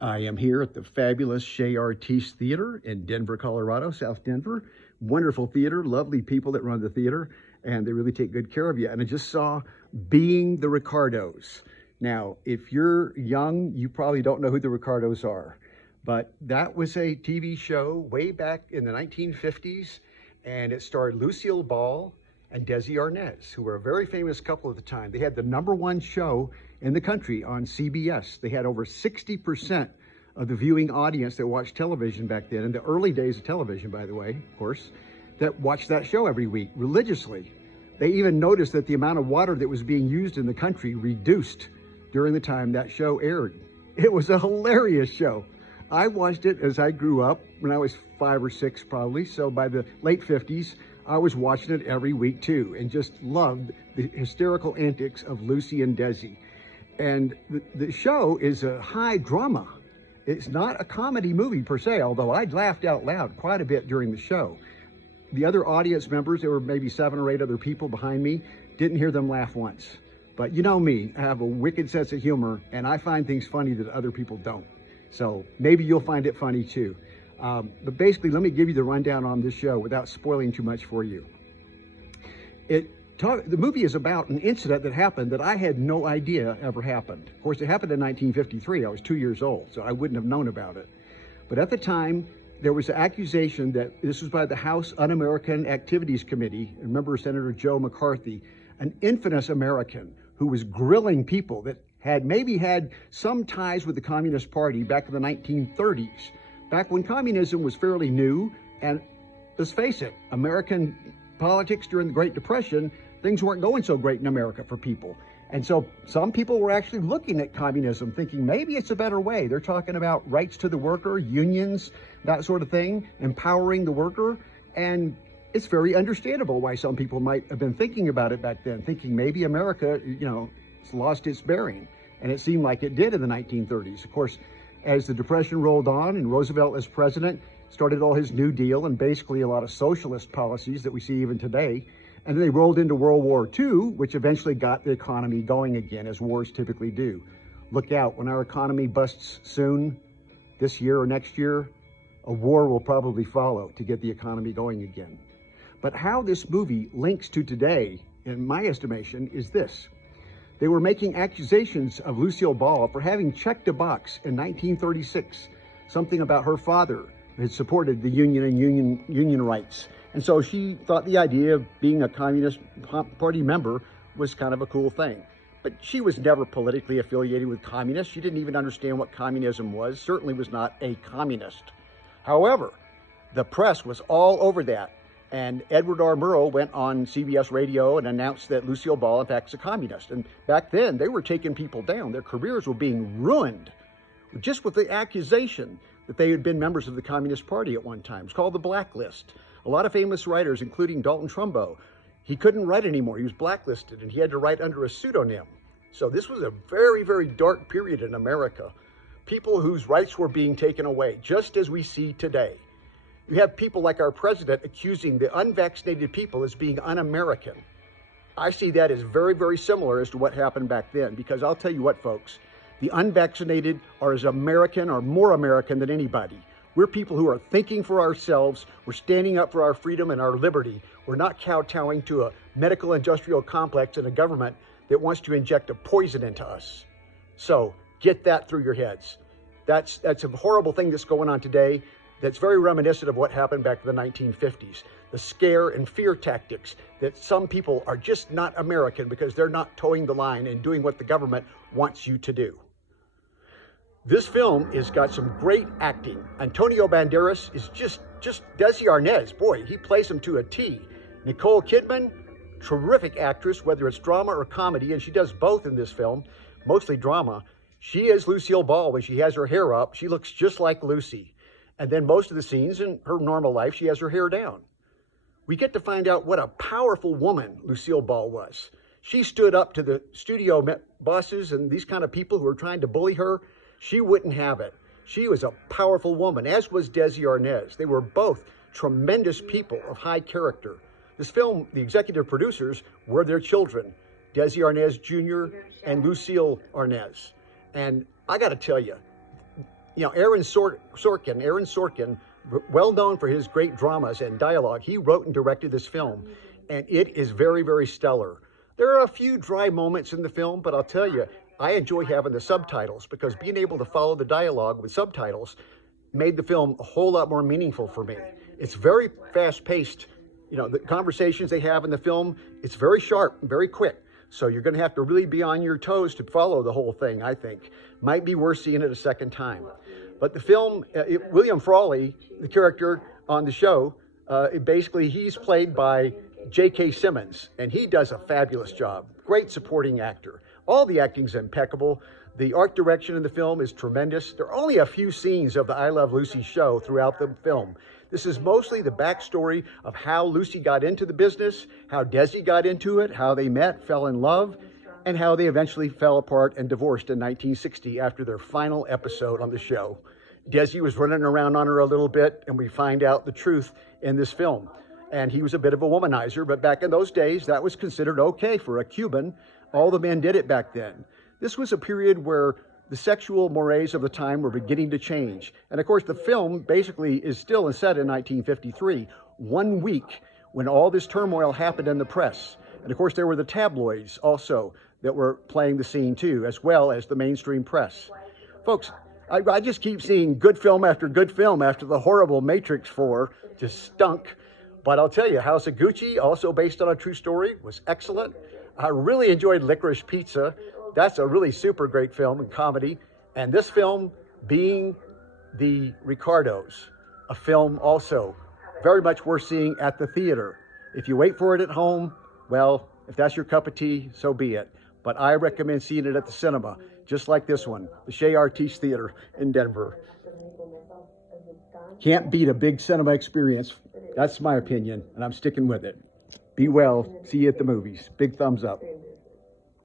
I am here at the fabulous Shea Artiste Theater in Denver, Colorado, South Denver. Wonderful theater, lovely people that run the theater, and they really take good care of you. And I just saw Being the Ricardos. Now, if you're young, you probably don't know who the Ricardos are, but that was a TV show way back in the 1950s, and it starred Lucille Ball and Desi Arnaz, who were a very famous couple at the time. They had the #1 show in the country on CBS. They had over 60% of the viewing audience that watched television back then, in the early days of television, by the way, of course, that watched that show every week religiously. They even noticed that the amount of water that was being used in the country reduced during the time that show aired. It was a hilarious show. I watched it as I grew up when I was 5 or 6 probably. So by the late 50s, I was watching it every week too, and just loved the hysterical antics of Lucy and Desi. And the show is a high drama. It's not a comedy movie per se, although I laughed out loud quite a bit during the show. The other audience members, there were maybe 7 or 8 other people behind me, didn't hear them laugh once. But you know me, I have a wicked sense of humor, and I find things funny that other people don't. So maybe you'll find it funny too. But basically, let me give you the rundown on this show without spoiling too much for you. The movie is about an incident that happened that I had no idea ever happened. Of course, it happened in 1953. I was 2 years old, so I wouldn't have known about it. But at the time, there was an accusation that this was by the House Un-American Activities Committee. Remember Senator Joe McCarthy, an infamous American who was grilling people that had maybe had some ties with the Communist Party back in the 1930s, back when communism was fairly new. And let's face it, American politics during the Great Depression, things weren't going so great in America for people. And so some people were actually looking at communism thinking maybe it's a better way. They're talking about rights to the worker, unions, that sort of thing, empowering the worker. And it's very understandable why some people might have been thinking about it back then, thinking maybe America, it's lost its bearing. And it seemed like it did in the 1930s. Of course, as the Depression rolled on and Roosevelt as president started all his New Deal and basically a lot of socialist policies that we see even today. And then they rolled into World War II, which eventually got the economy going again, as wars typically do. Look out, when our economy busts soon, this year or next year, a war will probably follow to get the economy going again. But how this movie links to today, in my estimation, is this. They were making accusations of Lucille Ball for having checked a box in 1936, something about her father had supported the union and union rights. And so she thought the idea of being a Communist Party member was kind of a cool thing. But she was never politically affiliated with communists. She didn't even understand what communism was, certainly was not a communist. However, the press was all over that. And Edward R. Murrow went on CBS radio and announced that Lucille Ball, in fact, is a communist. And back then, they were taking people down. Their careers were being ruined just with the accusation that they had been members of the Communist Party at one time. It's called the blacklist. A lot of famous writers, including Dalton Trumbo, he couldn't write anymore. He was blacklisted, and he had to write under a pseudonym. So this was a very, very dark period in America. People whose rights were being taken away, just as we see today. You have people like our president accusing the unvaccinated people as being un-American. I see that as very, very similar as to what happened back then, because I'll tell you what, folks, the unvaccinated are as American or more American than anybody. We're people who are thinking for ourselves. We're standing up for our freedom and our liberty. We're not kowtowing to a medical industrial complex and a government that wants to inject a poison into us. So get that through your heads. That's a horrible thing that's going on today. That's very reminiscent of what happened back in the 1950s. The scare and fear tactics that some people are just not American because they're not towing the line and doing what the government wants you to do. This film has got some great acting. Antonio Banderas is just Desi Arnaz. Boy, he plays him to a T. Nicole Kidman, terrific actress, whether it's drama or comedy, and she does both in this film, mostly drama. She is Lucille Ball when she has her hair up. She looks just like Lucy. And then most of the scenes in her normal life, she has her hair down. We get to find out what a powerful woman Lucille Ball was. She stood up to the studio bosses and these kind of people who were trying to bully her. She wouldn't have it. She was a powerful woman, as was Desi Arnaz. They were both tremendous people of high character. This film, the executive producers were their children, Desi Arnaz Jr. and Lucille Arnaz. And I got to tell you, you know, Aaron Sorkin, well known for his great dramas and dialogue, he wrote and directed this film, and it is very, very stellar. There are a few dry moments in the film, but I'll tell you, I enjoy having the subtitles, because being able to follow the dialogue with subtitles made the film a whole lot more meaningful for me. It's very fast-paced. You know, the conversations they have in the film, it's very sharp, very quick. So you're going to have to really be on your toes to follow the whole thing, I think. Might be worth seeing it a second time. But the film, William Frawley, the character on the show, basically he's played by J.K. Simmons, and he does a fabulous job. Great supporting actor. All the acting's impeccable. The art direction in the film is tremendous. There are only a few scenes of the I Love Lucy show throughout the film. This is mostly the backstory of how Lucy got into the business, how Desi got into it, how they met, fell in love, and how they eventually fell apart and divorced in 1960 after their final episode on the show. Desi was running around on her a little bit, and we find out the truth in this film. And he was a bit of a womanizer, but back in those days, that was considered okay for a Cuban. All the men did it back then. This was a period where the sexual mores of the time were beginning to change. And of course, the film basically is still set in 1953, 1 week when all this turmoil happened in the press. And of course, there were the tabloids also that were playing the scene too, as well as the mainstream press. Folks, I just keep seeing good film after the horrible Matrix 4 just stunk. But I'll tell you, House of Gucci, also based on a true story, was excellent. I really enjoyed Licorice Pizza. That's a really super great film and comedy. And this film being the RICARDOS, a film also very much worth seeing at the theater. If you wait for it at home, well, if that's your cup of tea, so be it. But I recommend seeing it at the cinema, just like this one, the Shea Artiste Theater in Denver. Can't beat a big cinema experience. That's my opinion, and I'm sticking with it. Be well. See you at the movies. Big thumbs up.